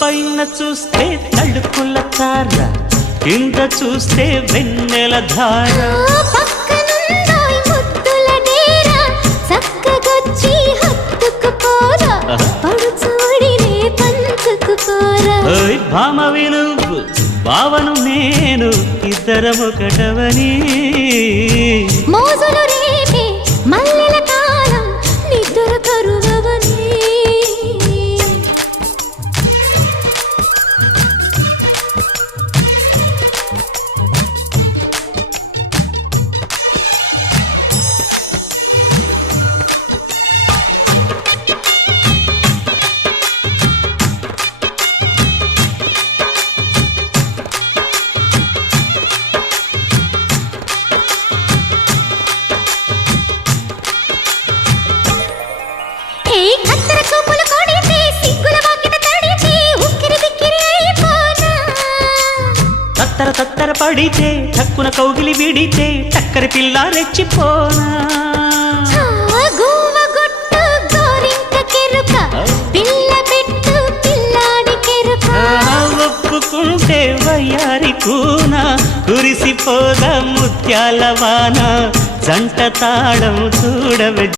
పైన చూస్తే తడుకుల తార, కింద చూస్తే వెన్నెల ధార. పక్కనుందోయ్ ముద్దుల డేరా, చక్కగొచ్చి హత్తుకుపోరా, పడుచూడినే పంచుకుపోరా. ఓయ్ భామ విలువు భావను నేను, ఇద్దరమొకటవని. మోజులు రేపే మల్లెల కాలం, నిద్ర కరువవని. తత్తర తత్తర పడితే టక్కున కౌగిలి విడితే టక్కరి పిల్ల రెచ్చిపోనా. ఒప్పుకుంటే వయ్యారి కూన, కురిసిపోదా ముత్యాల వాన, జంట తాళం చూడవే.